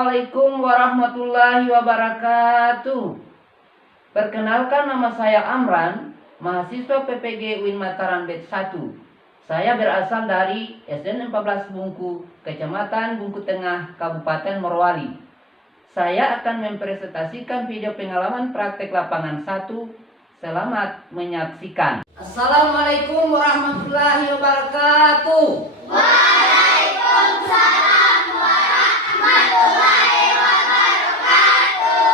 Assalamualaikum warahmatullahi wabarakatuh. Perkenalkan, nama saya Amran, mahasiswa PPG UIN Mataram Batch 1. Saya berasal dari SDN 14 Bungku, Kecamatan Bungku Tengah, Kabupaten Morowali. Saya akan mempresentasikan video pengalaman praktek lapangan 1. Selamat menyaksikan. Assalamualaikum warahmatullahi wabarakatuh. Waalaikumsalam warahmatullahi wabarakatuh.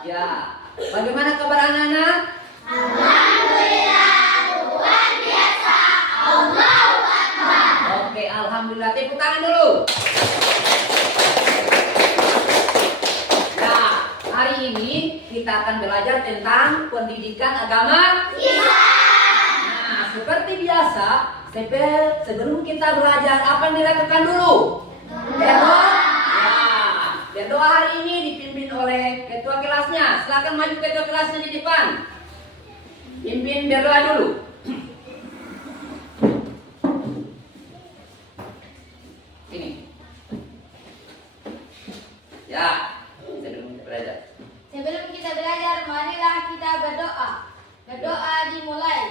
Ya, bagaimana kabar anak-anak? Alhamdulillah, Tuhan biasa. Allahu Akbar. Oke, alhamdulillah. Tepuk tangan dulu. Nah, hari ini kita akan belajar tentang pendidikan agama Islam. Nah, seperti biasa, sebelum kita belajar, apa yang dilakukan dulu? Berdoa. Ya, berdoa hari ini dipimpin oleh ketua kelasnya. Silakan maju ketua kelasnya di depan. Pimpin berdoa dulu. Ini. Ya, sebelum kita belajar. Sebelum kita belajar, marilah kita berdoa. Berdoa dimulai.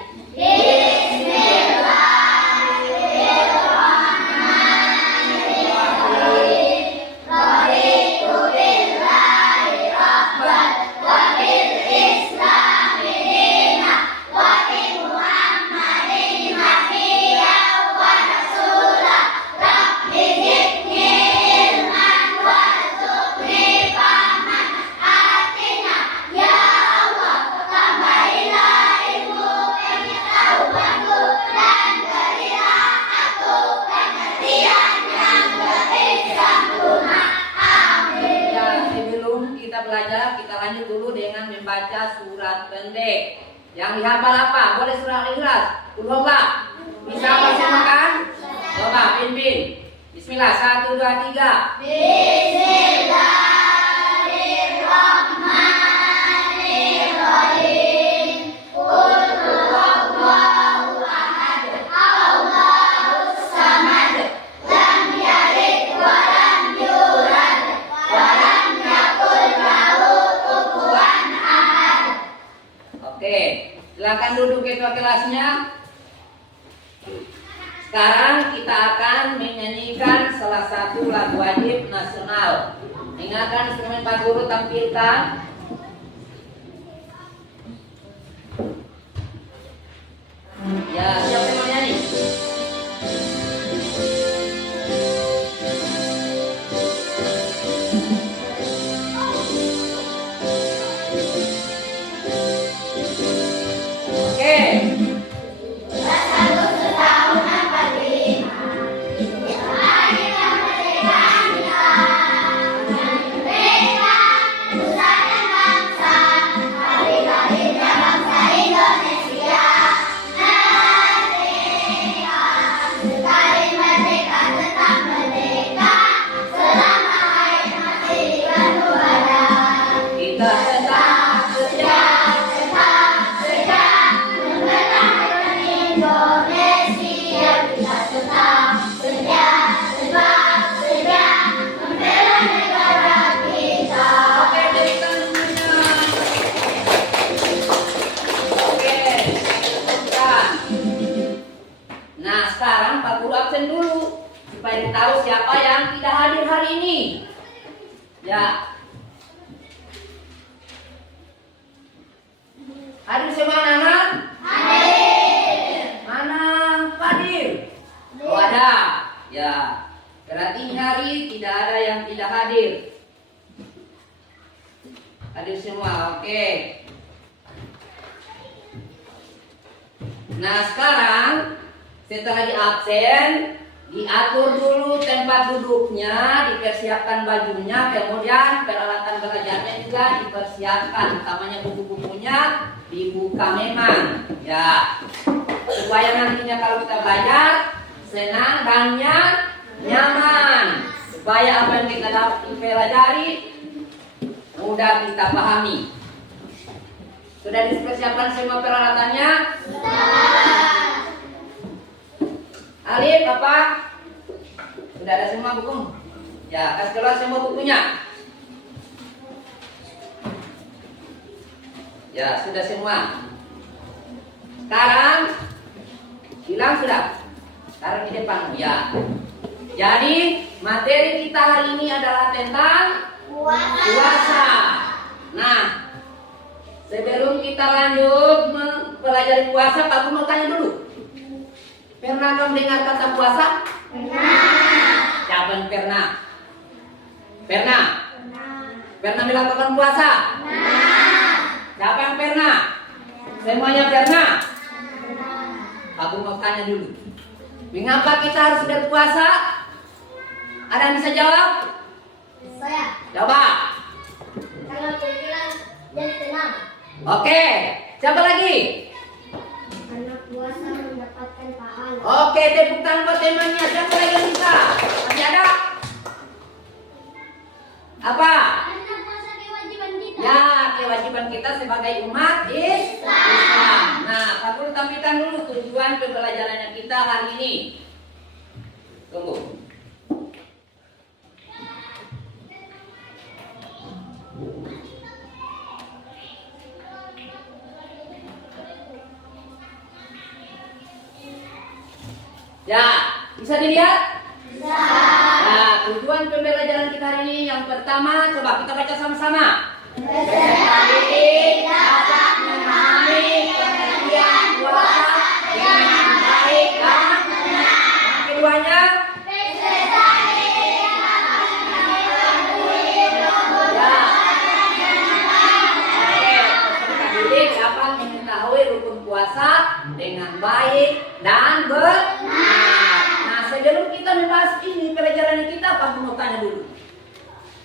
Belajar, kita lanjut dulu dengan membaca surat pendek. Yang dihafal apa? Boleh surat Al-Ikhlas, Qul Huwallah. Bisa apa semua kan? Coba pimpin. Bismillah, 1, 2, 3. Bismillahirrahmanirrahim. Qul huwallahu ahad, Allahus samad, lam yalid wa lam yulad, wa lam yakul lahu kufuwan ahad. Oke, silakan duduk ketua kelasnya. Sekarang kita akan menyanyikan salah satu lagu wajib nasional. Ingatkan instrumen Pak Guru tampilkan. Ya, siapa yang mau nyanyi? Oke. Kita tetap setia memenangkan Indonesia. Kita tetap setia membela negara kita. Oke, dari tangannya. Oke, bukan. Nah, sekarang Pak Guru absen dulu supaya tahu siapa yang tidak hadir hari ini. Ya. Hadir semua anak-anak? Hadir. Mana hadir? Oh, ada. Ya. Berarti hari tidak ada yang tidak hadir. Hadir semua, oke. Nah, sekarang setelah di absen, diatur dulu tempat duduknya, dipersiapkan bajunya, kemudian peralatan belajarnya juga dipersiapkan, utamanya buku-bukunya dibuka memang, ya, supaya nantinya kalau kita belajar senang dan nyaman, supaya apa yang kita dapat pelajari mudah kita pahami. Sudah dipersiapkan semua peralatannya? Alif apa? Sudah ada semua buku? Ya, kasih keluar semua bukunya. Ya, sudah semua. Sekarang hilang sudah. Sekarang di depan ya. Jadi materi kita hari ini adalah tentang puasa. Nah, sebelum kita lanjut mempelajari puasa, Pak Guru mau tanya dulu. Pernah kamu dengar kata puasa? Pernah. Siapa yang pernah? Pernah? Pernah melakukan puasa? Siapa yang pernah? Semuanya pernah? Aku mau tanya dulu. Mengapa kita harus berpuasa? Ada yang bisa jawab? Saya. Coba. Kalau pikiran jadi tenang. Oke. Siapa lagi? Karena puasa mendapatkan pahala. Oke, tepuk tangan buat temannya. Siapa lagi yang bisa? Masih ada? Apa? Karena puasa kewajiban kita. Ya, kewajiban kita sebagai umat Islam. Nah, Pak Guru tampilkan dulu tujuan pembelajarannya kita hari ini. Tunggu. Ya, bisa dilihat? Bisa. Nah, tujuan pembelajaran kita hari ini yang pertama, coba kita baca sama-sama. Peserta didik dapat memahami pengertian puasa dengan baik dan benar. Keduanya, Peserta didik dapat mengetahui rukun ya. puasa dengan baik. Oke, peserta didik dapat mengetahui rukun puasa dengan baik dan benar. Nah, sebelum kita membahas ini pelajaran kita, Pak mau tanya dulu.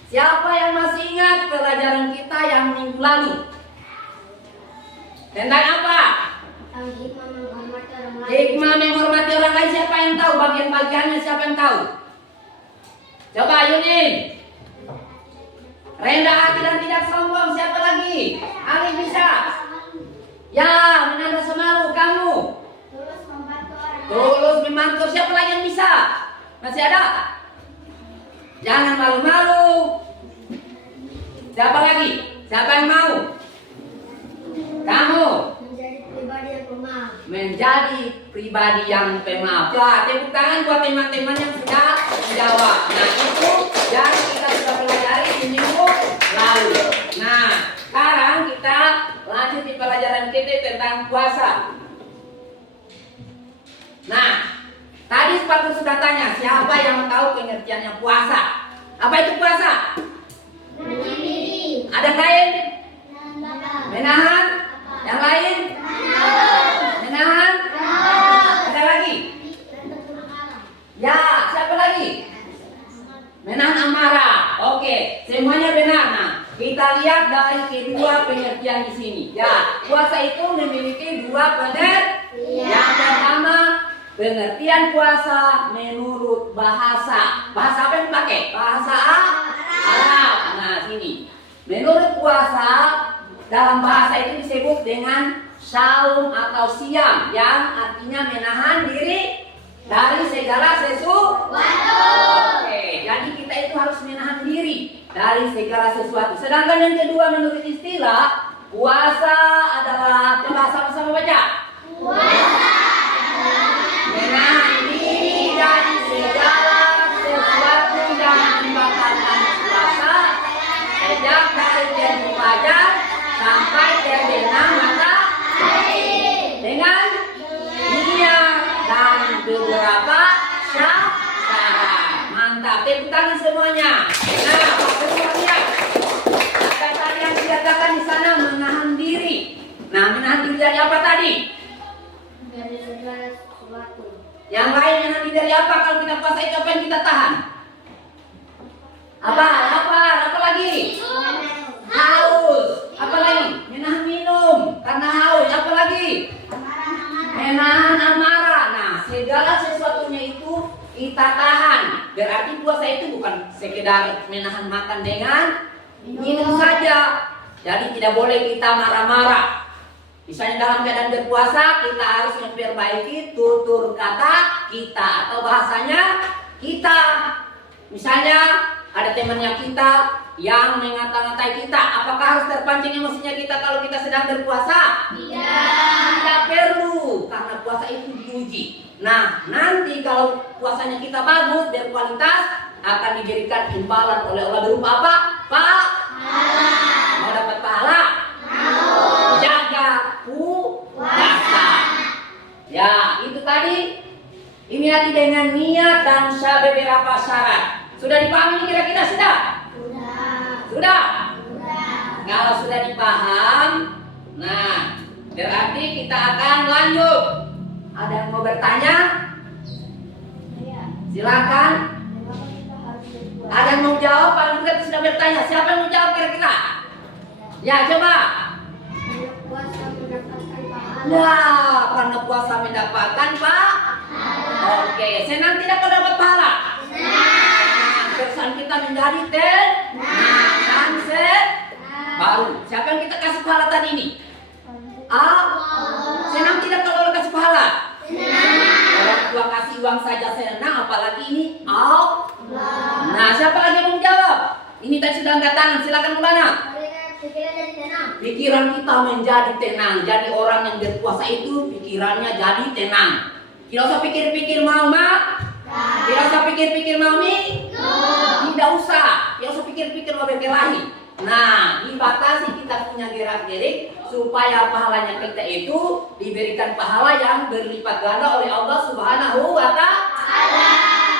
Siapa yang masih ingat pelajaran kita yang minggu lalu? Tentang apa? Tentang hikmah menghormati orang lain. Hikmah menghormati orang lain. Siapa yang tahu bagian-bagiannya? Siapa yang tahu? Coba Yunin. Rendah hati dan tidak sombong. Siapa lagi? Ali bisa. Ya, menanda semalu kamu. Tulus membantu orang lain. Tulus membantu. Siapa lagi yang bisa? Masih ada? Jangan malu-malu. Siapa lagi? Siapa yang mau? Kamu Menjadi pribadi yang pemaaf. menjadi pribadi yang pemaaf. Ya, tepuk tangan buat teman-teman yang sudah menjawab. Nah, itu yang kita sudah pelajari di minggu lalu. Nah, sekarang kita lanjut di pelajaran kita tentang puasa. Nah, tadi Pak Guru sudah tanya, siapa yang tahu pengertiannya puasa? Apa itu puasa? Menahan diri. Ada yang lain? Menahan. Menahan? Yang lain? Menahan? Ada lagi? Ya, siapa lagi? Menahan amarah. Oke, semuanya benar. Nah, kita lihat dari kedua pengertian di sini. Ya, puasa itu memiliki dua pengertian. Yang pertama, pengertian puasa menurut bahasa. Bahasa apa yang dipakai? Bahasa Arab. Nah, sini. Menurut puasa, dalam bahasa itu disebut dengan saum atau siam, yang artinya menahan diri dari segala sesuatu. Oke, jadi kita itu harus menahan diri dari segala sesuatu. Sedangkan yang kedua menurut istilah, puasa adalah, coba sama-sama baca. Menahan diri dari segala sesuatu yang membatalkan puasa, sejak dari terbit fajar sampai terbenam matahari, dengan niat dan beberapa syarat. Mantap, tepuk tangan semuanya. Nah, Pak Guru lihat, ada tadi yang dikatakan di sana menahan diri. Nah, menahan diri dari apa tadi? Dari segala sesuatu. Yang lain menahan diri dari apa? Kalau kita puasa itu apa yang kita tahan? Apa? Apa lagi? Haus. Apa lagi? Menahan minum karena haus. Apa lagi? Menahan amarah. Nah, segala sesuatunya itu kita tahan. Berarti puasa itu bukan sekedar menahan makan dengan minum saja. Jadi tidak boleh kita marah-marah. Misalnya dalam keadaan berpuasa, kita harus memperbaiki tutur kata kita atau bahasanya kita. Misalnya ada temannya kita yang mengata-ngatai kita. Apakah harus terpancing emosinya kita kalau kita sedang berpuasa? Tidak perlu, karena puasa itu diuji. Nah, nanti kalau puasanya kita bagus, berkualitas, akan diberikan imbalan oleh Allah berupa apa? Mau dapat pahala? Jaga puasa. Ya, itu tadi. Ini nanti dengan niat dan beberapa syarat. Sudah dipahami kira-kira sudah? Sudah? Kalau sudah dipaham, nah berarti kita akan lanjut. Ada yang mau bertanya? Silakan. Ada yang mau jawab? Paling tidak sudah bertanya. Siapa yang mau jawab kira-kira? Ya, coba. Ya, karena puasa mendapatkan Oke, senang tidak kau dapat pahala? Kesan kita menjadi dan baru. Siapa yang kita kasih pahala tadi ini? Senang tidak kalau kasih pahala? Orang tua kasih uang saja senang, apalagi ini Nah, siapa lagi yang mau jawab? Ini tadi sudah angkat tangan, silakan Mulana. Pikiran kita menjadi tenang. Jadi orang yang berpuasa itu pikirannya jadi tenang. Tidak usah pikir-pikir mau tidak usah pikir-pikir mau tidak usah. Tidak usah pikir-pikir mau berkelahi. Nah, dibatasi kita punya gerak-gerik supaya pahalanya kita itu diberikan pahala yang berlipat ganda oleh Allah Subhanahu wa Ta'ala.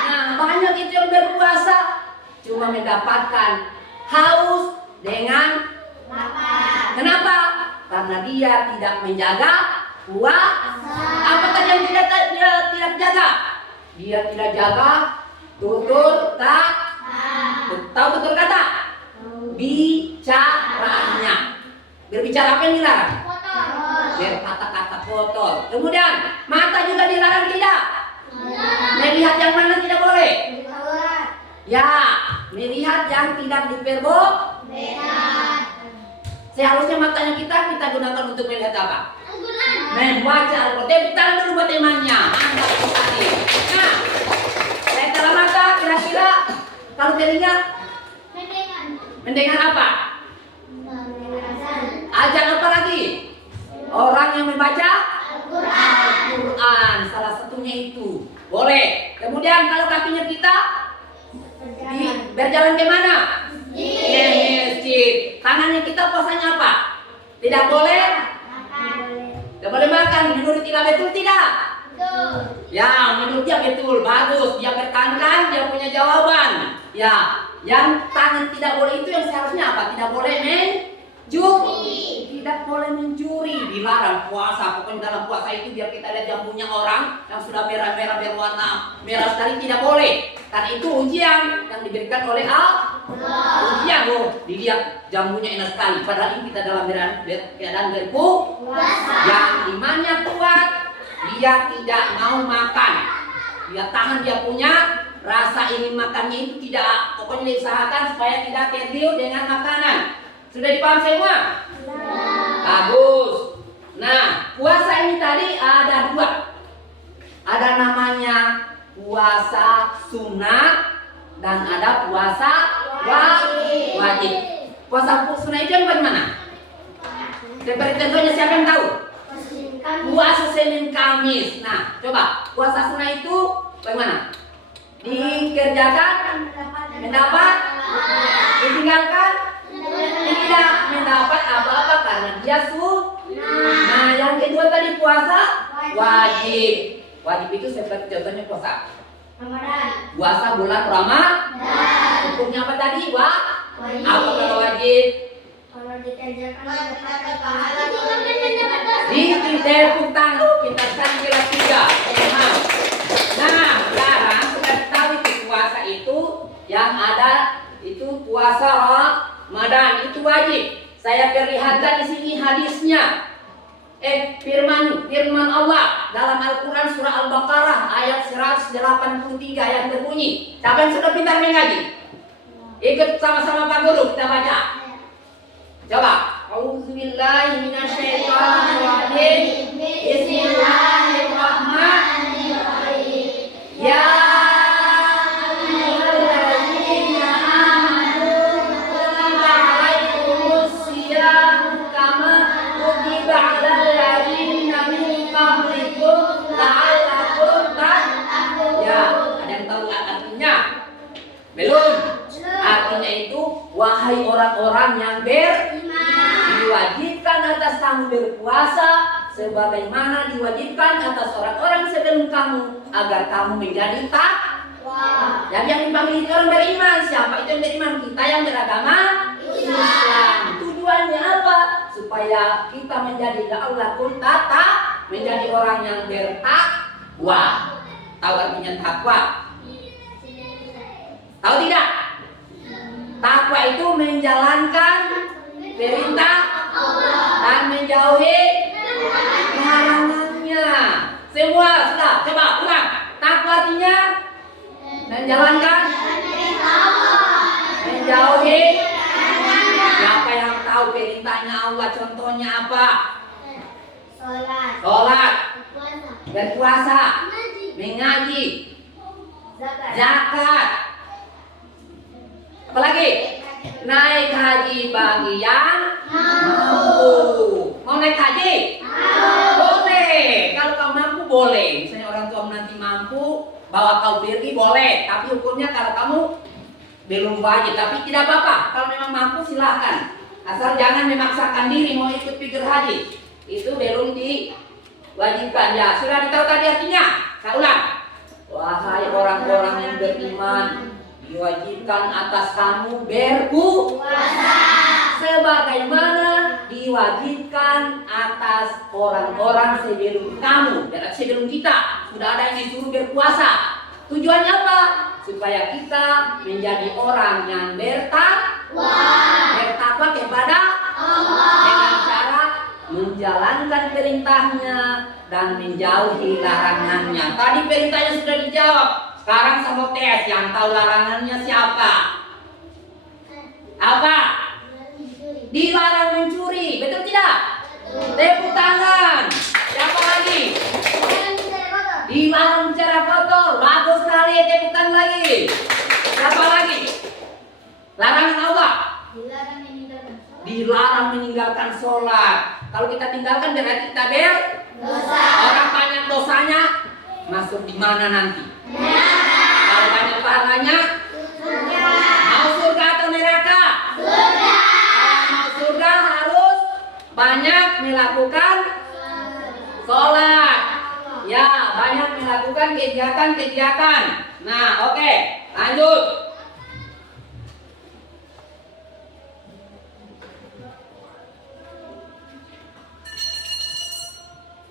Nah, banyak itu yang berpuasa cuma mendapatkan haus dengan kenapa? Karena dia tidak menjaga puasa. Apa tadi yang tidak jaga? Dia tidak jaga tutur tahu tutur kata? Bicaranya. Berbicara apa yang dilarang? Berkata-kata kotor. Kemudian mata juga dilarang tidak? Melihat yang mana tidak boleh? Ya, melihat yang tidak diperbolehkan. Seharusnya matanya kita gunakan untuk melihat apa? Membaca Al-Quran. Tahan dulu buat temannya. Mantap sekali. Nah, setelah mata kira-kira kalau telinga mendengar apa? Azan apa lagi? Orang yang membaca Al-Quran. Salah satunya itu. Boleh. Kemudian kalau kakinya kita berjalan ke mana? Di masjid. Tangannya kita puasanya apa? Tidak boleh? Tidak boleh makan. Menurut kita betul tidak? Betul. Ya, menurut dia betul. Bagus. Dia bertanya, dia punya jawaban. Ya, yang tangan tidak boleh itu yang seharusnya apa? Tidak boleh mencuri. Tidak boleh mencuri. Dilarang puasa. Pokoknya dalam puasa itu biar kita lihat jambunya orang yang sudah merah-merah berwarna merah sekali tidak boleh. Karena itu ujian yang diberikan oleh Allah. Ujian dilihat jambunya enak sekali. Padahal ini kita dalam keadaan berpuasa. Yang imannya kuat, dia tidak mau makan. Dia tahan dia punya rasa ingin makannya itu tidak. Pokoknya diusahakan supaya tidak tergiur dengan makanan. Sudah dipaham semua? Bagus. Nah, puasa ini tadi ada dua. Ada namanya puasa sunnah dan ada puasa wajib. Puasa sunnah itu yang bagaimana? Seperti contohnya siapa yang tahu? Puasa Senin Kamis. Nah, coba puasa sunnah itu bagaimana? Dikerjakan, mendapat, ditinggalkan, tidak mendapat apa-apa karena dia sunnah. Nah, yang kedua tadi puasa wajib. Wajib itu seperti contohnya puasa puasa bulan Ramadan. Hukumnya apa tadi? Wajib. Apa kalau wajib? Kalau dikerjakan dapat pahala. Tepuk tangan kita sekarang kelas 3. Nah, sekarang sudah tahu itu puasa itu yang ada itu puasa Ramadan itu wajib. Saya perlihatkan di sini hadisnya. Firman Allah dalam Al-Quran surah Al-Baqarah ayat 183 yang berbunyi. Siapa yang sudah pintar mengaji? Ikut sama-sama Pak Guru kita baca. Coba. Auzubillahi minasyaitonirrajim. Bismillahirrahmanirrahim. Ya ayyuhalladzina amanu tahu artinya? Belum. Artinya itu, wahai orang-orang yang diwajibkan atas kamu berpuasa, sebagaimana diwajibkan atas orang-orang sebelum kamu, agar kamu menjadi takwa. Dan yang dipanggil itu orang beriman. Siapa itu yang beriman? Kita yang beragama Islam. Tujuannya apa? Supaya kita menjadi la'allakum tata, menjadi orang yang bertakwa. Tahu artinya takwa? Tahu tidak? Takwa itu menjalankan perintah dan menjauhi larangannya. Semua sudah, coba ulang. Takwa artinya menjalankan, menjauhi. Siapa yang tahu perintahnya Allah? Contohnya apa? Sholat, berpuasa, mengaji, zakat. Apalagi? Naik haji bagi yang mampu. Mau naik haji? Boleh. Kalau kau mampu boleh. Misalnya orang tua nanti mampu bawa kau pergi boleh. Tapi hukumnya kalau kamu belum wajib. Tapi tidak apa-apa. Kalau memang mampu silahkan. Asal jangan memaksakan diri mau ikut pikir haji. Itu belum diwajibkan. Ya sudah ditahu tadi artinya. Saya ulang. Wahai orang-orang yang beriman, diwajibkan atas kamu berpuasa, sebagaimana diwajibkan atas orang-orang sebelum kamu dan sebelum kita. Sudah ada yang disuruh berpuasa. Tujuannya apa? Supaya kita menjadi orang yang bertakwa kepada Allah dengan cara menjalankan perintahnya dan menjauhi larangannya. Tadi perintahnya sudah dijawab. Sekarang sama tes, yang tahu larangannya siapa? Apa? Dilarang mencuri, betul tidak? Tepuk tangan. Siapa lagi? Dilarang bicara kotor, bagus sekali, tepuk tangan lagi. Siapa lagi? Larangan Allah. Dilarang meninggalkan sholat. Kalau kita tinggalkan berarti kita berdosa. Orang banyak dosanya masuk di mana nanti? Kalau banyak pahalanya, mau surga atau neraka? Surga. Kalau mau surga harus banyak melakukan sholat. Ya, banyak melakukan kegiatan-kegiatan. Nah, oke, lanjut.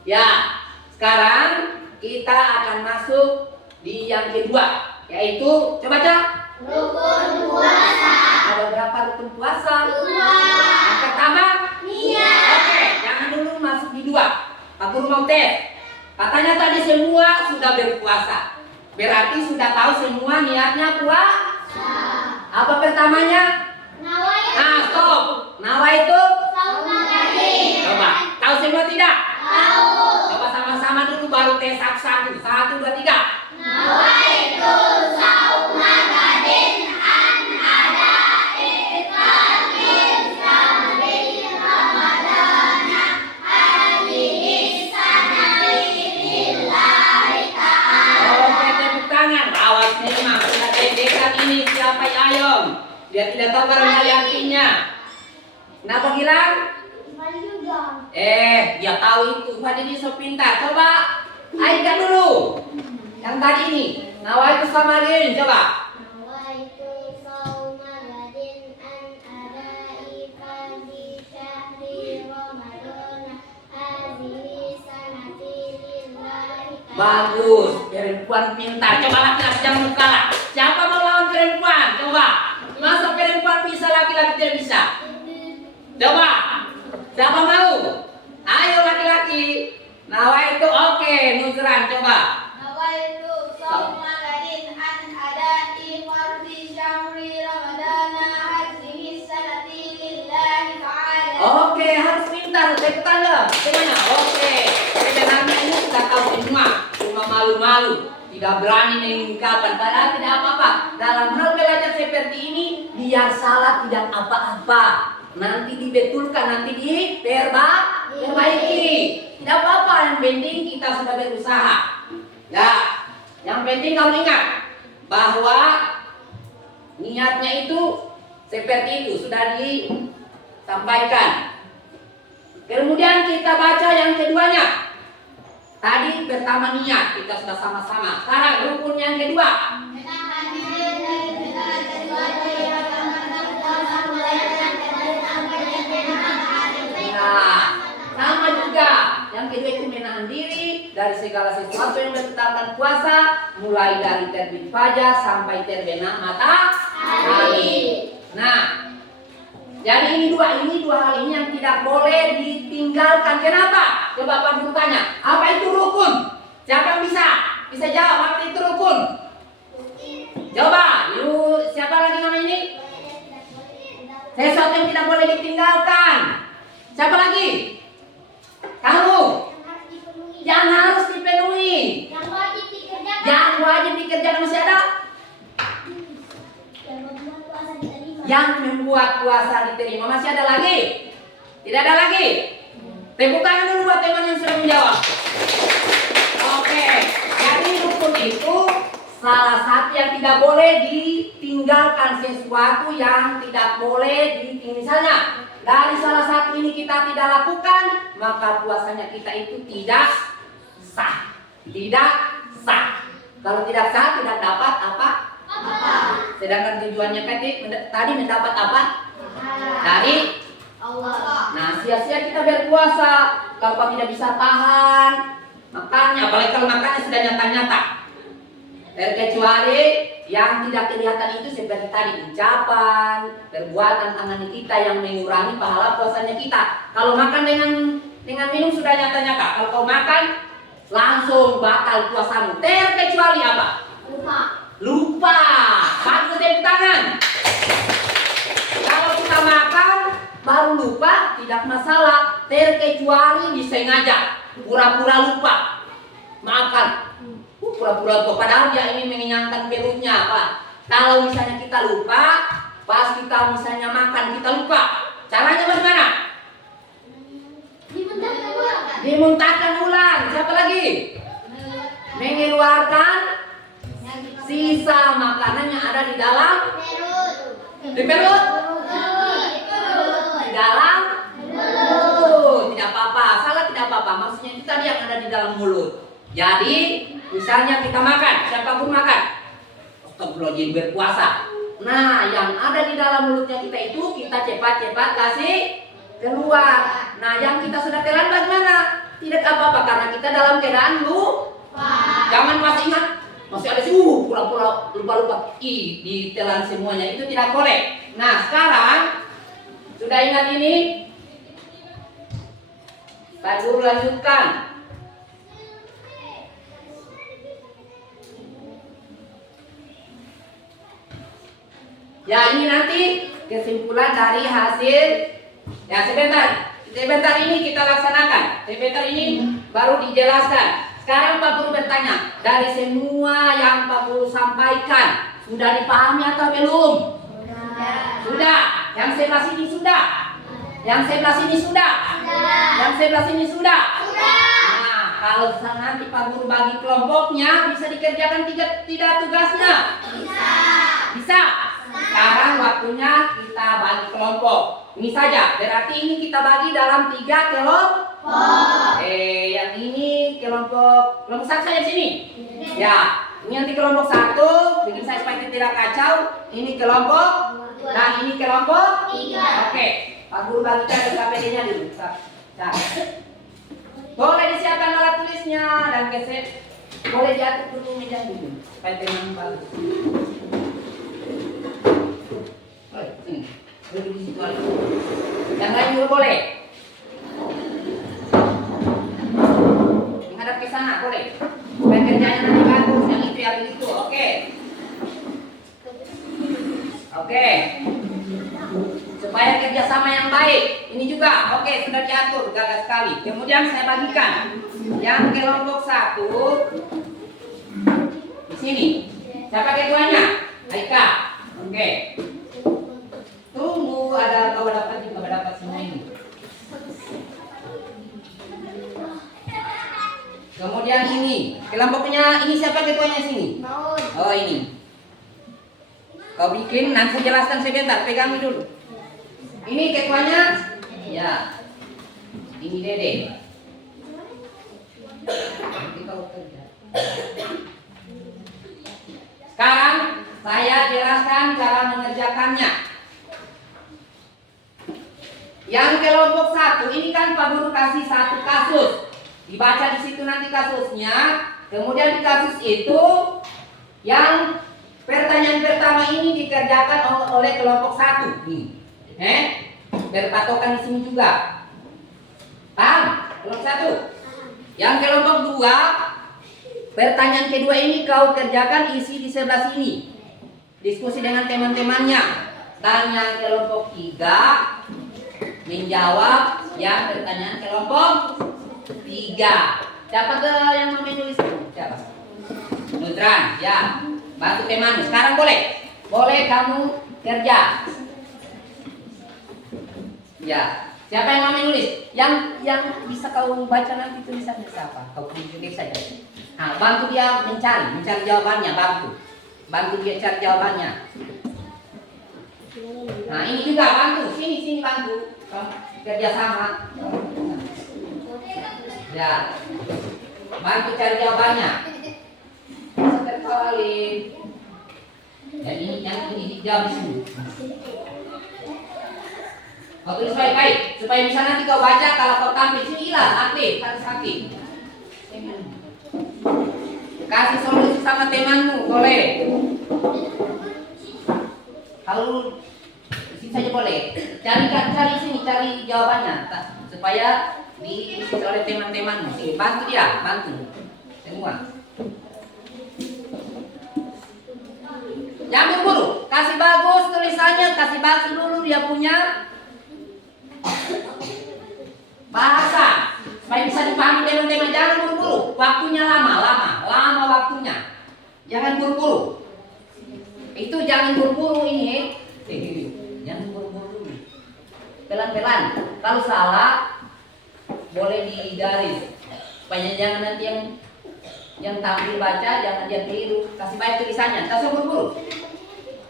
Ya, sekarang kita akan masuk di yang kedua, yaitu coba baca. Rukun puasa. Ada berapa rukun puasa? 2. Yang pertama? Niat. Oke, jangan dulu masuk di 2. Pak Guru mau tes. Katanya tadi semua sudah berpuasa. Berarti sudah tahu semua niatnya puasa. Apa pertamanya? Nawa. Nah, stop. Nawa itu? Coba, tahu semua tidak? Tahu. Coba sama-sama dulu baru tes satu. 1, 2, 3. Nawaitu sauma gadin an ada'i qalbin sambil ramadana hadhihi sanati lillahi ta'ala. Oke, tepuk tangan. Awas memang sudah dekat ini siapa ayam. Dia tidak tahu barangkali artinya. Kenapa bilang? Dia tahu itu. Fadil ini so pintar. Coba aikan dulu. Yang tadi ini. Nawaitu samarin. Coba. Nawaitu saumagadin an adai fardhi syahri ramadana hadhihi sanati lillahi ta'ala. Bagus. Perempuan pintar. Coba laki-laki jangan kalah. Siapa mau lawan perempuan? Coba. Masa perempuan bisa, laki-laki tidak bisa? Coba. Siapa mau? Ayo laki-laki. Nawaitu oke, Nusran coba. Nawaitu saumagadin an adai fardhi syahri ramadana hadhihi sanati lillahi ta'ala. Oke, harus pintar. Tepuk tangan. Gimana? Oke. Sebenarnya ini sudah tahu semua. Cuma malu-malu. Tidak berani mengungkapkan. Padahal tidak apa-apa. Dalam hal belajar seperti ini, biar salah tidak apa-apa. Nanti dibetulkan, nanti diperbaiki. Tidak apa-apa, yang penting kita sudah berusaha. Ya, yang penting kamu ingat, bahwa niatnya itu seperti itu sudah disampaikan. Kemudian kita baca yang keduanya. Tadi pertama niat kita sudah sama-sama. Sekarang rukun yang kedua. Nah, sama juga. Yang kedua itu menahan diri dari segala sesuatu yang bertentangan puasa, mulai dari terbit fajar sampai terbenam matahari. Nah, jadi ini dua hal ini yang tidak boleh ditinggalkan. Kenapa? Coba Pak Guru tanya, apa itu rukun? Siapa yang bisa jawab apa itu rukun? Coba, siapa lagi nama ini? Sesuatu yang tidak boleh ditinggalkan. Siapa lagi? Kamu? Yang harus dipenuhi. Yang wajib dikerjakan masih ada? Yang membuat puasa diterima masih ada lagi? Tidak ada lagi? Tepuk tangan dulu buat teman yang sudah menjawab. Oke, jadi rukun itu salah satu yang tidak boleh ditinggalkan, sesuatu yang tidak boleh ditinggalkan. Misalnya, dari salah satu ini kita tidak lakukan, maka puasanya kita itu tidak sah. Tidak sah. Kalau tidak sah, tidak dapat apa? Sedangkan tujuannya tadi mendapat apa? Dari Allah. Nah, sia-sia kita berpuasa kalau tidak bisa tahan makannya, apalagi kalau makannya sudah nyata-nyata. Terkecuali yang tidak kelihatan itu seperti tadi ucapan, perbuatan tangan kita yang mengurangi pahala puasanya kita. Kalau makan dengan minum sudah nyata-nyata. Kalau kau makan langsung batal puasamu. Terkecuali apa? Lupa. Bagus tepuk tangan. Kalau kita makan baru lupa tidak masalah. Terkecuali disengaja pura-pura lupa makan. Pura-pura lupa padahal dia ingin mengenyangkan perutnya, Pak. Kalau misalnya kita lupa, pas kita misalnya makan kita lupa. Caranya bagaimana? Dimuntahkan ulang. Siapa lagi? Mengeluarkan sisa makanan yang ada di dalam perut. Di dalam mulut. Tidak apa-apa, salah tidak apa-apa. Maksudnya itu tadi yang ada di dalam mulut. Jadi, misalnya kita makan, siapa pun makan. Astagfirullahaladzim, berpuasa. Nah, yang ada di dalam mulutnya kita itu kita cepat-cepat kasih keluar. Nah, yang kita sudah telan bagaimana? Tidak apa-apa karena kita dalam keadaan lupa. Jangan pas ingat masih ada sih pura-pura lupa-lupa. Ditelan semuanya itu tidak boleh. Nah, sekarang sudah ingat ini? Pak Guru lanjutkan. Ya, ini nanti kesimpulan dari hasil. Ya, sebentar ini kita laksanakan. Sebentar ini baru dijelaskan. Sekarang Pak Guru bertanya, dari semua yang Pak Guru sampaikan, sudah dipahami atau belum? Sudah. Yang sebelah sini sudah. Yang sebelah sini sudah. Yang sebelah sini sudah. Nah, kalau nanti Pak Guru bagi kelompoknya, bisa dikerjakan tidak tugasnya? Bisa. Sekarang waktunya kita bagi kelompok. Ini saja, berarti ini kita bagi dalam 3 kelompok. Yang ini kelompok satu saja sini. Ya, ini nanti kelompok 1, bikin saya supaya tidak kacau. Ini kelompok, dan ini kelompok 3. Oke, Pak Guru bagikan KPD-nya dulu. Boleh disiapkan alat tulisnya dan keset. Boleh diatur dulu meja dulu, supaya tenang bagus. Duduk di situ aja. Yang lain juga boleh. Menghadap ke sana boleh. Supaya kerjanya nanti bagus. Yang itu yang itu. Oke. Supaya kerjasama yang baik. Ini juga. Oke, sudah diatur. Gagah sekali. Kemudian saya bagikan. Yang kelompok 1 di sini. Siapa ketuanya? Aika. Oke. Tunggu, ada kau dapat juga dapat semua ini. Kemudian ini kelompoknya, ini siapa ketuanya sini? Oh ini. Kau bikin, nanti saya jelaskan sebentar. Pegang dulu. Ini ketuanya, ya. Ini Dede. Nanti kau kerja. Sekarang saya jelaskan cara mengerjakannya. Yang kelompok 1 ini kan Pak Guru kasih satu kasus. Dibaca di situ nanti kasusnya. Kemudian di kasus itu yang pertanyaan pertama ini dikerjakan oleh kelompok 1. Berpatokan di sini juga. Paham? Kelompok 1. Yang kelompok 2, pertanyaan kedua ini kau kerjakan isi di sebelah sini. Diskusi dengan teman-temannya. Dan yang kelompok 3 menjawab yang pertanyaan kelompok 3. Siapa yang mau menulis? Siapa? Nutran, ya. Bantu teman. Sekarang boleh kamu kerja. Ya. Siapa yang mau menulis? Yang bisa kau baca nanti tulisannya siapa? Kau tunjuk saja. Nah, bantu dia mencari jawabannya. Bantu dia cari jawabannya. Nah, ini juga bantu. Sini bantu. Kerja sama. Ya. Bantu cari jawabannya. Terkawalin. Dan ini yang ini dijawab di sini. Kau tulis baik-baik supaya bisa nanti kau baca. Kalau kau tampil sini hilang, harus aktif. Kasih solusi sama temanmu, boleh. Kalau saja boleh. Cari sini, cari jawabannya supaya diisi oleh teman-temanmu. Sini, bantu dia, bantu semua. Jangan buru-buru, kasih bagus tulisannya, kasih bagus dulu dia punya bahasa supaya bisa dipahami teman-teman. Jangan buru-buru, waktunya lama waktunya. Jangan buru-buru. Itu jangan buru-buru ini. Jangan buru-buru. Pelan-pelan. Kalau salah boleh digaris. Supaya jangan nanti yang tampil baca jangan dia keliru. Kasih baik tulisannya, tak usah buru-buru.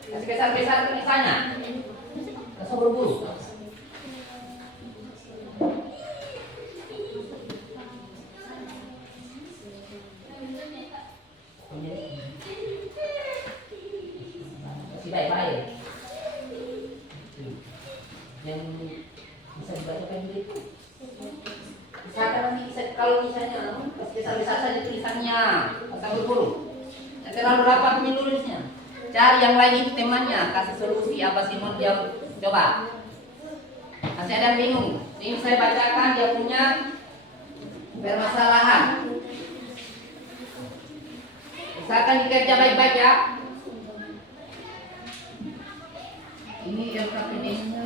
Kasih besar-besar tulisannya. Tak usah buru-buru. Kasih baik-baik. Yang bisa dibacakan itu. Misalkan nanti kalau misalnya besar-besar saja tulisannya, tak buru-buru. Yang terlalu rapat menulisnya. Cari yang lain itu temannya, kasih solusi apa sih mau dia coba. Masih ada yang bingung. Ini saya bacakan dia punya permasalahan. Misalkan dikerja baik-baik ya. Ini LKPD-nya.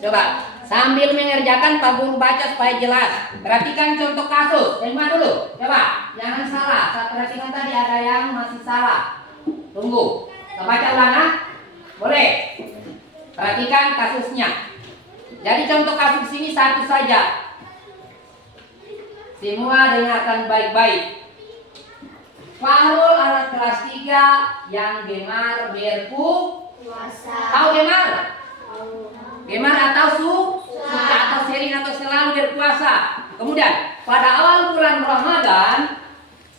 Coba sambil mengerjakan Pak Guru baca supaya jelas. Perhatikan contoh kasus. Terima dulu. Coba jangan salah. Saya perhatikan tadi ada yang masih salah. Tunggu. Kita baca ulang ah? Boleh. Perhatikan kasusnya. Jadi contoh kasus ini satu saja. Semua dengarkan baik-baik. Fahrul anak kelas 3 yang gemar berpuasa. Tahu gemar? Gemar atau suka atau sering atau selalu berpuasa. Kemudian pada awal bulan Ramadan,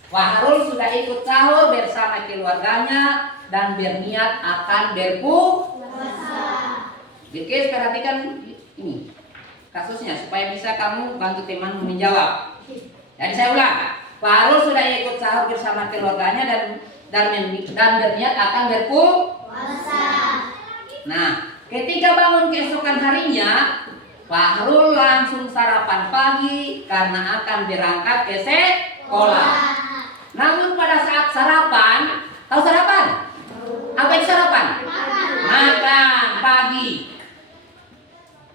Fahrul sudah ikut sahur bersama keluarganya dan berniat akan berpuasa. Oke, perhatikan ini kasusnya supaya bisa kamu bantu teman menjawab. Jadi saya ulang, Fahrul sudah ikut sahur bersama keluarganya dan berniat akan berpuasa. Nah, ketika bangun keesokan harinya, Fahrul langsung sarapan pagi karena akan berangkat ke sekolah. Namun pada saat sarapan, tahu sarapan? Apa itu sarapan? Makan pagi.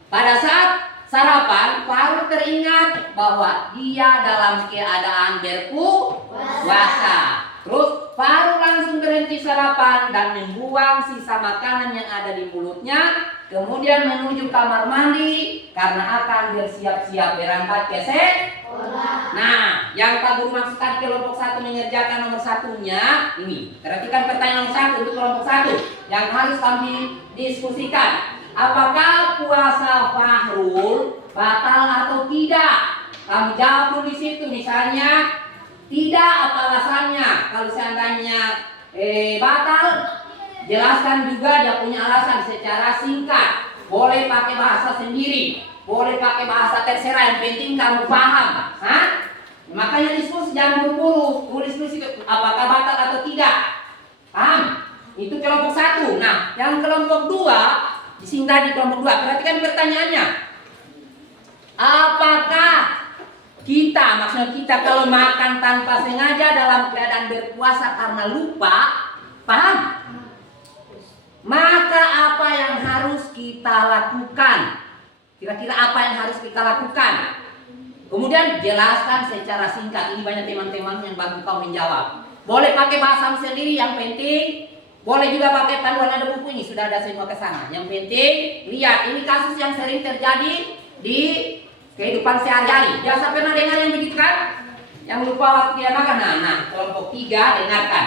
Pada saat sarapan, Fahrul teringat bahwa dia dalam keadaan berpuasa. Terus Fahrul langsung berhenti sarapan dan membuang sisa makanan yang ada di mulutnya kemudian menuju kamar mandi karena akan bersiap-siap berangkat ke sekolah. Nah, yang Pak Guru maksudkan kelompok 1 mengerjakan nomor satunya ini. Perhatikan pertanyaan nomor 1 untuk kelompok 1 yang harus kami diskusikan. Apakah puasa Fahrul batal atau tidak? Kamu jawab dulu di situ, misalnya tidak, apa alasannya? Kalau seandainya batal, jelaskan juga dia punya alasan secara singkat. Boleh pakai bahasa sendiri, boleh pakai bahasa terserah, yang penting kamu paham. Hah? Makanya diskusi jangan buru-buru, diskusi apakah batal atau tidak. Paham? Itu kelompok 1. Nah, yang kelompok 2, di sini tadi kelompok 2, perhatikan pertanyaannya. Apakah kita, maksudnya kita kalau makan tanpa sengaja dalam keadaan berpuasa karena lupa, paham? Maka apa yang harus kita lakukan? Kira-kira apa yang harus kita lakukan? Kemudian jelaskan secara singkat. Ini banyak teman-teman yang bantu kau menjawab. Boleh pakai bahasa sendiri, yang penting. Boleh juga pakai panduan, ada buku ini, sudah ada semua ke sana. Yang penting, lihat, ini kasus yang sering terjadi di kehidupan sehari-hari. Biasa pernah dengar yang begitu kan? Yang lupa waktu dia makan. Nah, kelompok 3 dengarkan.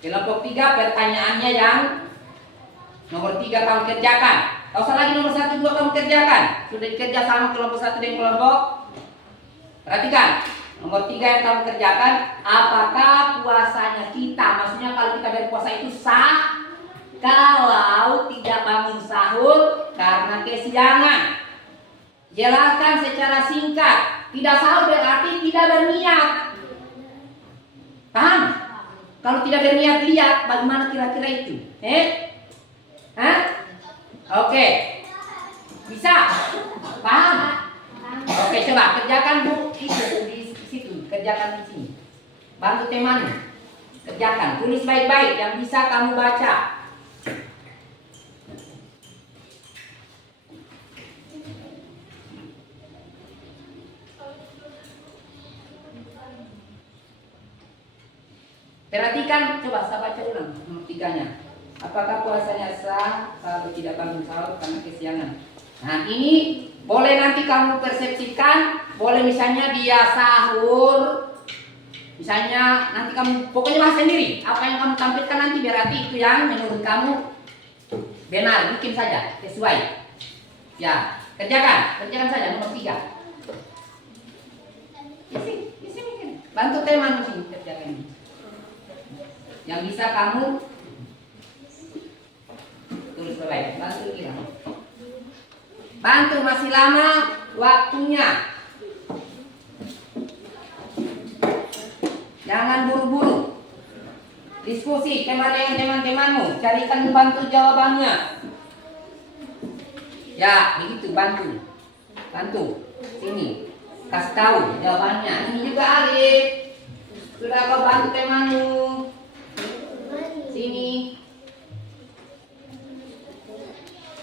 Kelompok 3 pertanyaannya yang nomor 3 kamu kerjakan. Tak usah lagi nomor 1, 2 kamu kerjakan. Sudah dikerja sama kelompok 1 dan kelompok. Perhatikan. Nomor 3 yang kamu kerjakan. Apakah puasanya kita, maksudnya kalau kita berpuasa itu sah kalau tidak bangun sahur karena kesiangan? Jelaskan secara singkat. Tidak sahur berarti tidak berniat. Paham? Kalau tidak berniat, lihat bagaimana kira-kira itu. Hah? Oke. Bisa? Paham? Oke, coba kerjakan Bu itu di situ, kerjakan di sini. Bantu temanmu. Kerjakan, tulis baik-baik yang bisa kamu baca. Perhatikan, coba saya baca ulang nomor 3-nya. Apakah puasanya sah kalau tidak bangun sahur karena kesiangan? Nah, ini boleh nanti kamu persepsikan, boleh misalnya dia sahur, misalnya nanti kamu pokoknya bahas sendiri. Apa yang kamu tampilkan nanti berarti itu yang menurut kamu benar, bikin saja sesuai. Ya, kerjakan saja nomor 3. Isi. Bantu teman sini kerjakan ini. Yang bisa kamu tulis baik, bantu dia. Bantu, masih lama waktunya. Jangan buru-buru. Diskusi dengan teman-temanmu, carikan bantu jawabannya. Ya, begitu, bantu. Sini, kasih tahu jawabannya. Ini juga Alif. Sudah kau bantu temanmu. Sini.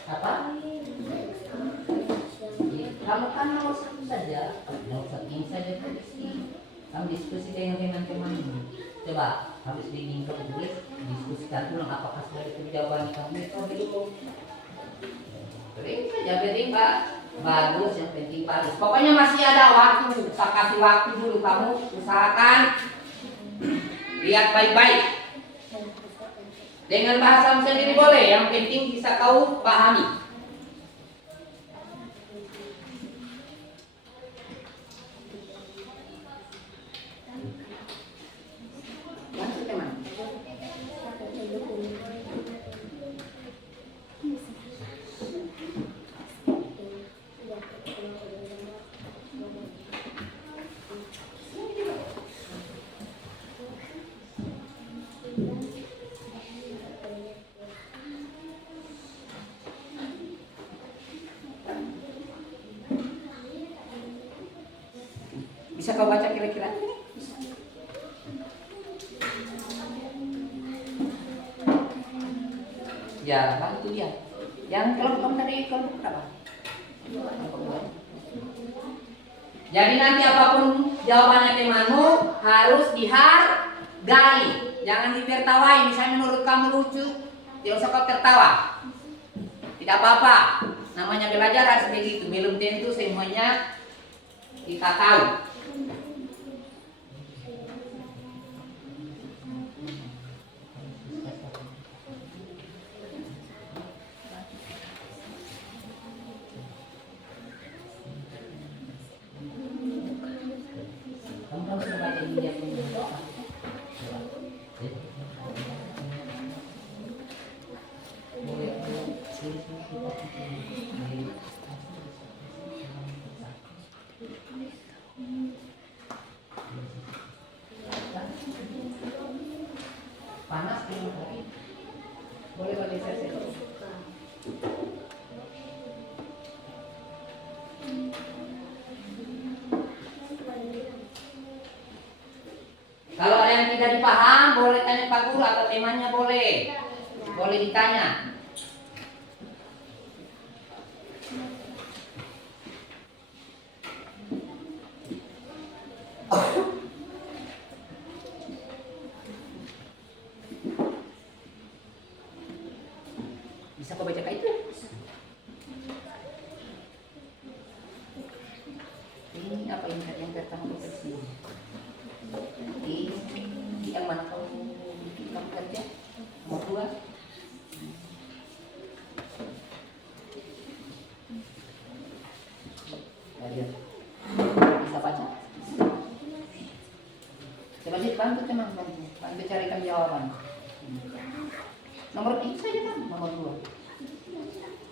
Apa? Kamu kan nomor 1 saja. Nomor 1 ini saja diskusi. Kamu diskusi dengan teman-temanmu. Coba habis bikin kamu tulis, diskusikan ulang apakah sudah itu jawaban kamu. Belum. Bering saja, Pak. Bagus, yang penting bagus. Pokoknya masih ada waktu. Saya kasih waktu dulu, kamu usahakan lihat baik-baik. Dengan bahasa sendiri boleh, yang penting bisa kau pahami. Bantu teman. Bisa kau baca kira-kira? Ya, bantu dia. Yang kelompok tadi kelompok berapa? Jadi nanti apapun jawabannya temanmu harus dihargai. Jangan ditertawai. Misalnya menurut kamu lucu, tidak usah kau tertawa. Tidak apa-apa. Namanya belajar harus begitu. Belum tentu semuanya kita tahu. Panas ini. Boleh bergeser sedikit. Kalau ada yang tidak dipaham, boleh tanya Pak Guru atau temannya boleh. Boleh ditanya. Bisa kau baca itu? Ini apa yang pertama kita sini? Ini yang mana kau bikin kamu kerja? Nomor 2. Kalian bisa baca? Coba bantu teman, bantu carikan jawaban. Nomor ini saja kan, nomor 2.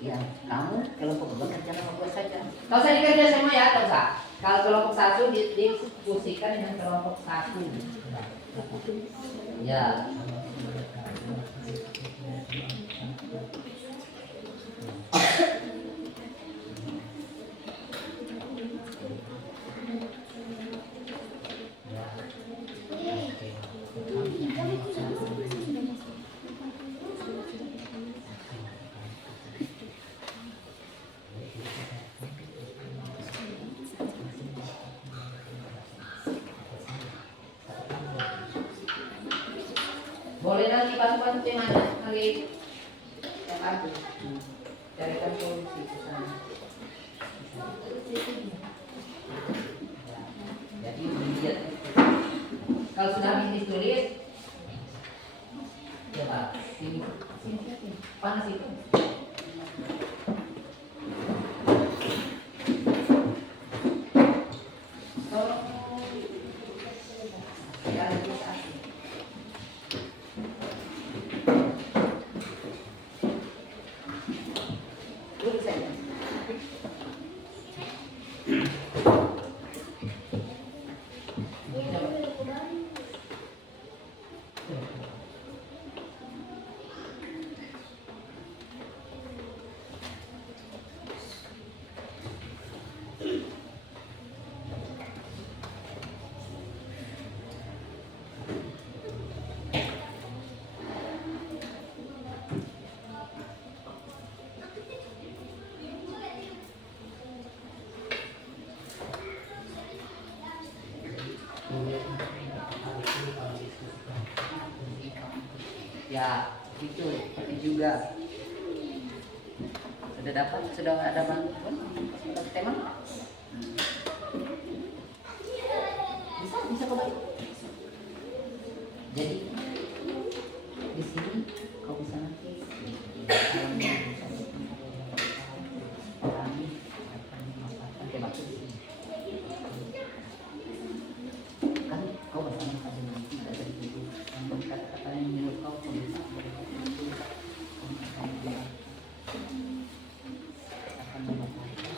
Ya, kamu kelompok bekerja nomor 2 saja. Kau usah dikerja semua ya, kau usah. Kalau kelompok 1 didiskusikan dengan kelompok 1. Ya. Boleh nanti bantu-bantu temannya lagi yang bantu carikan solusi ke sana. Jadi lihat kalau sudah habis ditulis, coba sini panas itu. Tolong jangan bisa. Ya, itu juga. Sudah ada bantuan? Sudah teman? Bisa kau balik. Jadi di sini kau bisa nanti kan kau bersama saja nanti ada di situ kata-kata yang menurut kau bisa kami akan memasangkan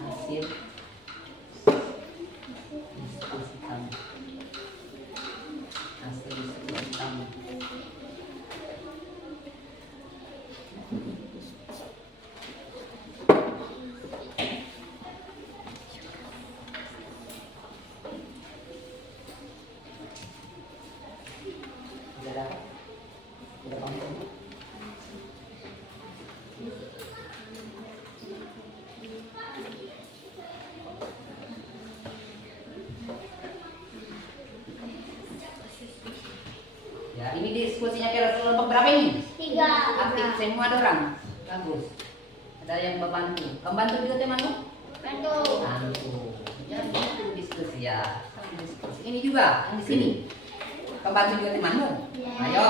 hasil diskusi kami. diskusinya kelompok berapa ini? 3. Aktif semua ada orang. Bagus. Ada yang membantu. Membantu juga temanmu? Bantu. Bantu. Ya, itu diskusi ya. Sama diskusi. Ini juga yang di sini. Membantu juga temanmu? Ya. Ayo.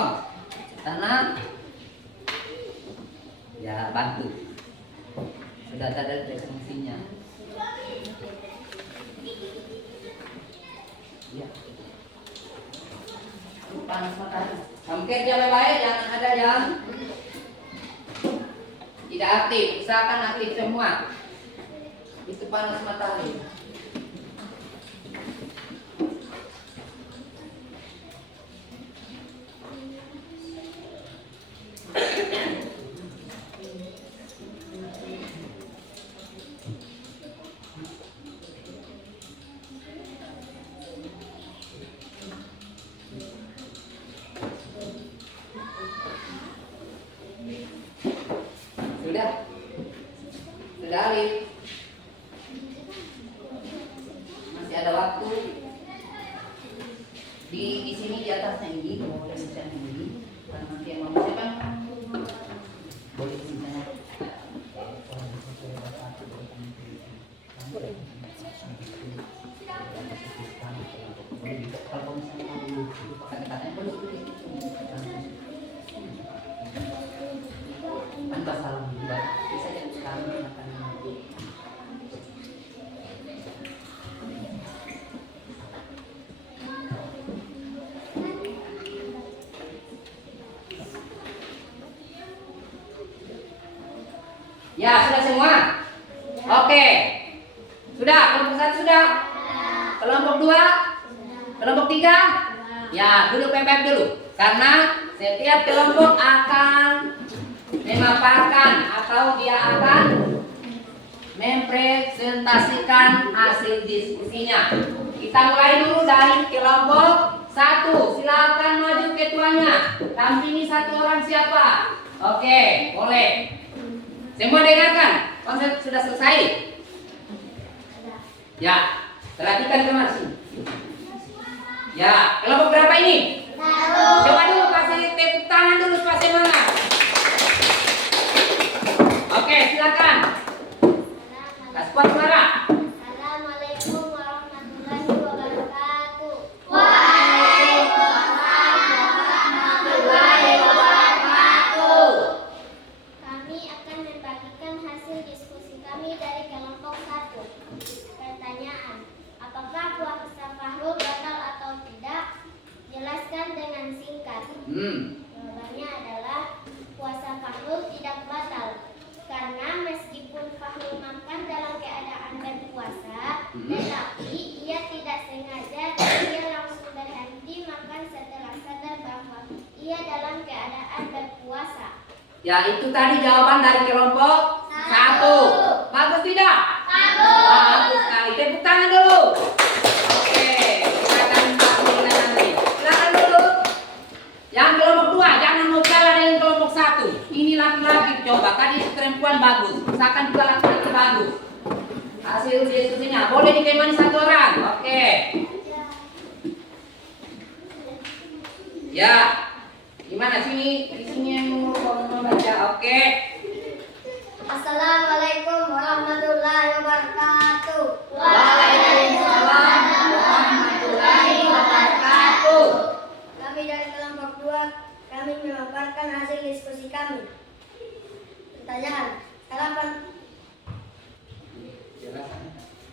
Sana. Ya, bantu. Sudah ada fungsinya. Ya. Panas matahari. Kamu kerja baik-baik, jangan ada yang tidak aktif. Usahakan aktif semua. Itu panas matahari. Sudah? Sudah, Alif? Masih ada waktu? Di sini di atasnya ini, boleh pencet ini. Karena nanti yang mau siapa? Boleh pencet. Kalau misalnya kata-katanya boleh. Tanpa salah membuat bisa jadi kami akan maju. Ya, sudah semua? Oke. Sudah, kelompok 1 sudah? Kelompok 2? Kelompok 3? Ya, duduk pempek dulu. Karena setiap kelompok akan memaparkan atau dia akan mempresentasikan hasil diskusinya. Kita mulai dulu dari kelompok 1. Silakan maju ketuanya. Dampingi 1 orang siapa? Oke, boleh. Semua dengarkan. Konsep sudah selesai. Ya, perhatikan ke sini. Ya, kelompok berapa ini? 1. Coba dulu kasih tepuk tangan dulu supaya semangat. Oke, silakan. Kasih suara. Assalamualaikum warahmatullahi wabarakatuh. Kami akan membagikan hasil diskusi kami dari kelompok 1. Pertanyaan, apakah puasa Fahrul batal atau tidak? Jelaskan dengan singkat. Jawabannya adalah puasa Fahrul tidak batal. Karena meskipun Fahrul makan dalam keadaan berpuasa, tetapi ia tidak sengaja dan ia langsung berhenti makan setelah sadar bahwa ia dalam keadaan berpuasa. Ya, itu tadi jawaban dari kelompok 1. Bagus tidak? Bagus sekali. Tepuk tangan dulu. Oke, kita akan tampilkan nanti. Silakan dulu. Yang kelompok 2, jangan mau kalah dengan kelompok 1. Ini laki-laki coba. Tadi perempuan bagus. Usahakan juga laki-laki bagus. Hasil diskusinya boleh ditemani 1 orang. Oke. Ya. Gimana sini? Di sini yang mau membaca. Oke. Assalamualaikum warahmatullahi wabarakatuh. Waalaikumsalam warahmatullahi wabarakatuh. Kami dari kelompok 2, kami memaparkan hasil diskusi kami. Pertanyaan,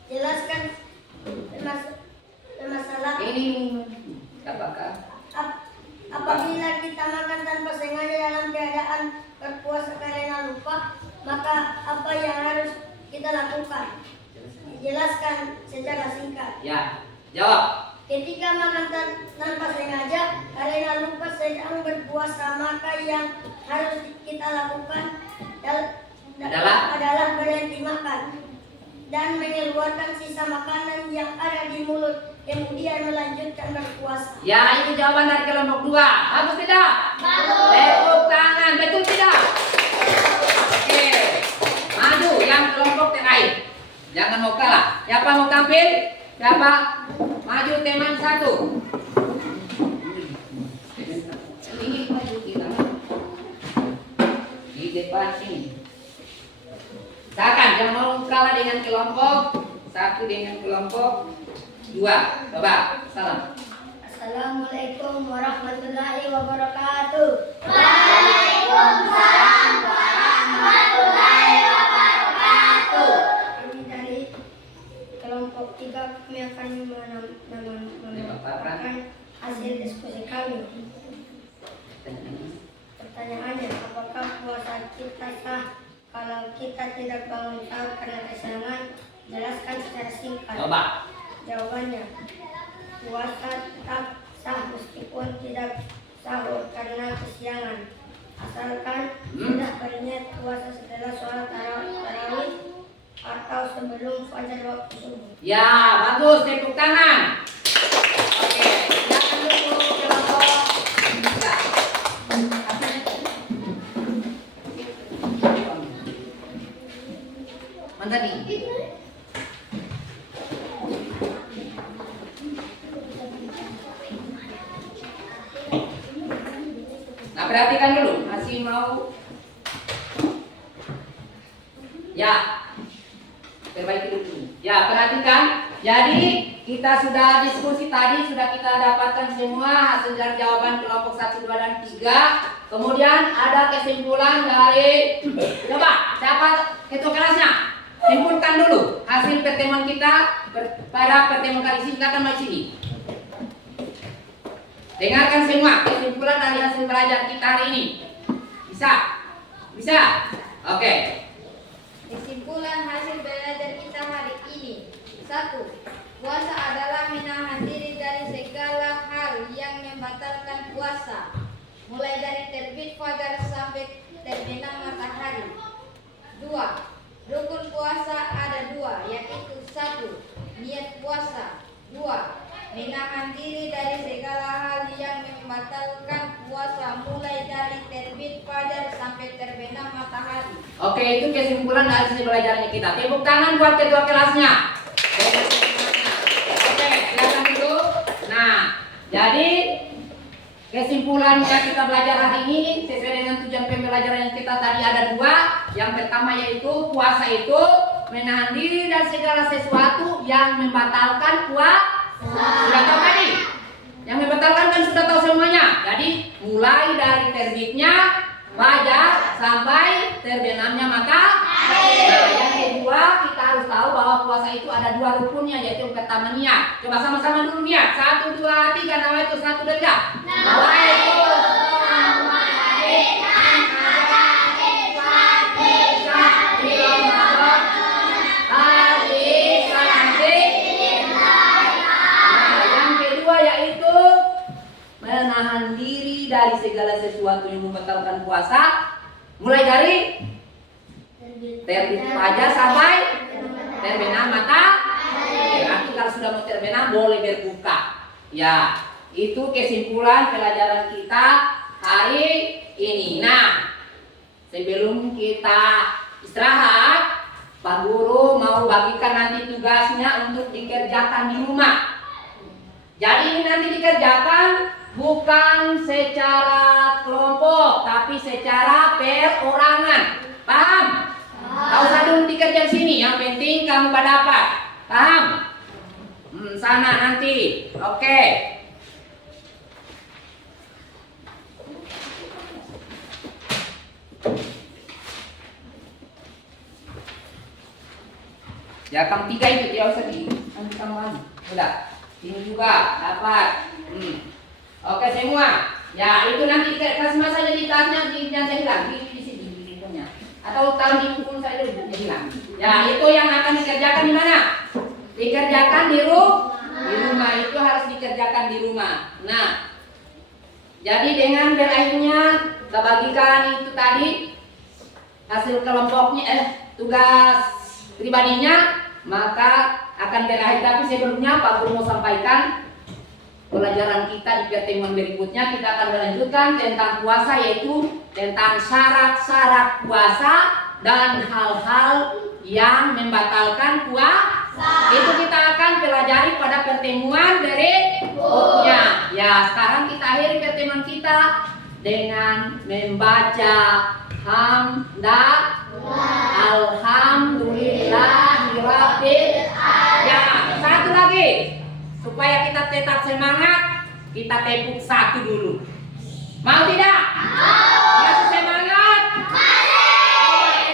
jelaskan permasalahan. Ini apakah? Apabila kita makan tanpa sengaja dalam keadaan berpuasa karena lupa, maka apa yang harus kita lakukan? Jelaskan secara singkat. Ya, jawab. Ketika makan tanpa sengaja karena lupa sedang berpuasa, maka yang harus kita lakukan adalah berhenti makan dan mengeluarkan sisa makanan yang ada di mulut, kemudian melanjutkan berpuasa. Ya, itu jawaban dari kelompok 2. Bagus tidak? Bagus. Tepuk tangan. Betul tidak? Oke. Maju yang kelompok terakhir. Jangan mau kalah. Siapa mau tampil? Siapa? Maju teman 1. Ini depan sini. Silakan yang mau kalah dengan kelompok 1 dengan kelompok 2. Coba, salam. Assalamualaikum warahmatullahi wabarakatuh. Waalaikumsalam warahmatullahi wabarakatuh. Kami dari kelompok 3 kami akan memaparkan hasil diskusi kami. Pertanyaannya, apakah puasa kita sah kalau kita tidak bangun sahur karena kesiangan? Jelaskan secara singkat. Coba. Jawabannya, puasa tetap sah meskipun tidak sahur karena kesiangan, asalkan sudah berniat puasa setelah sholat tarawih atau sebelum fajar waktu subuh. Ya, bagus, tepuk tangan. Oke, silakan dulu kelompok 3. Mana tadi? Nah, perhatikan dulu, masih mau? Ya, perbaiki dulu. Ya, perhatikan. Jadi kita sudah diskusi tadi, sudah kita dapatkan semua hasil dari jawaban kelompok 1, 2, dan 3. Kemudian ada kesimpulan dari, coba siapa ketua kelasnya? Simpulkan dulu hasil pertemuan kita pada pertemuan kali ini. Silakan maju sini. Dengarkan semua kesimpulan dari hasil belajar kita hari ini. Bisa? Bisa? Oke. Kesimpulan hasil belajar kita hari ini. 1. Puasa adalah menahan diri dari segala hal yang membatalkan puasa, mulai dari terbit fajar sampai terbenam matahari. 2. Rukun puasa ada 2, yaitu 1. Niat puasa. 2. Menahan diri dari segala hal yang membatalkan puasa, mulai dari terbit fajar sampai terbenam matahari. Oke, itu kesimpulan dari hasil belajarnya kita. Tepuk tangan buat ketua kelasnya. Oke, silakan dulu. Nah, jadi kesimpulan yang kita belajar hari ini sesuai dengan tujuan pembelajaran yang kita tadi ada 2. Yang pertama yaitu puasa itu menahan diri dari segala sesuatu yang membatalkan puasa. Sudah tahu tadi? Yang membatalkan kan sudah tahu semuanya. Jadi mulai dari terbitnya fajar sampai terbenamnya matahari. Nah, yang kedua kita harus tahu bahwa puasa itu ada 2 rukunnya, yaitu yang pertama niat. Coba sama-sama dulu niat. 1, 2, 3. Nama itu 1, 2, 3. Menahan diri dari segala sesuatu yang membatalkan puasa, mulai dari terbit fajar sampai terbenam matahari. Berarti kalau sudah mau terbenam boleh berbuka. Ya, itu kesimpulan pelajaran kita hari ini. Nah, sebelum kita istirahat, Pak Guru mau bagikan nanti tugasnya untuk dikerjakan di rumah. Jadi ini nanti dikerjakan bukan secara kelompok, tapi secara perorangan. Paham? Tak usah dulu dikerjakan sini, yang penting kamu dapat. Paham? Sana nanti. Oke. Ya, kamu 3 itu tidak usah di kamu. Udah. Ini juga dapat. Oke semua. Ya itu nanti kasih mas saja di tasnya, jangan hilang di sini punya. Atau taruh di buku saja dulu hilang. Ya itu yang akan dikerjakan di mana? Dikerjakan di rumah. Itu harus dikerjakan di rumah. Nah, jadi dengan berakhirnya kita bagikan itu tadi hasil kelompoknya, tugas pribadinya, maka akan berakhir. Tapi sebelumnya Pak Guru mau sampaikan pelajaran kita di pertemuan berikutnya. Kita akan melanjutkan tentang puasa, yaitu tentang syarat-syarat puasa dan hal-hal yang membatalkan puasa. Itu kita akan pelajari pada pertemuan berikutnya. Ya, sekarang kita akhiri pertemuan kita dengan membaca Hamda. Alhamdulillahirabbil. Ya, satu lagi. Supaya kita tetap semangat, kita tepuk satu dulu. Mau tidak? Masih semangat?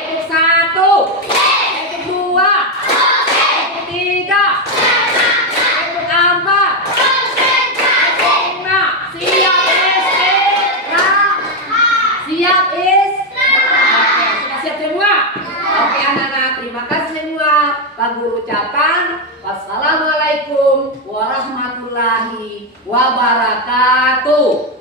Tepuk satu. Tepuk dua. Tepuk tiga. Tepuk empat. Tepuk lima. Siap istirahat. Siap istirahat. Oke, sudah siap semua? Oke anak-anak, terima kasih semua. Pak Guru ucapan wassalamualaikum warahmatullahi wabarakatuh.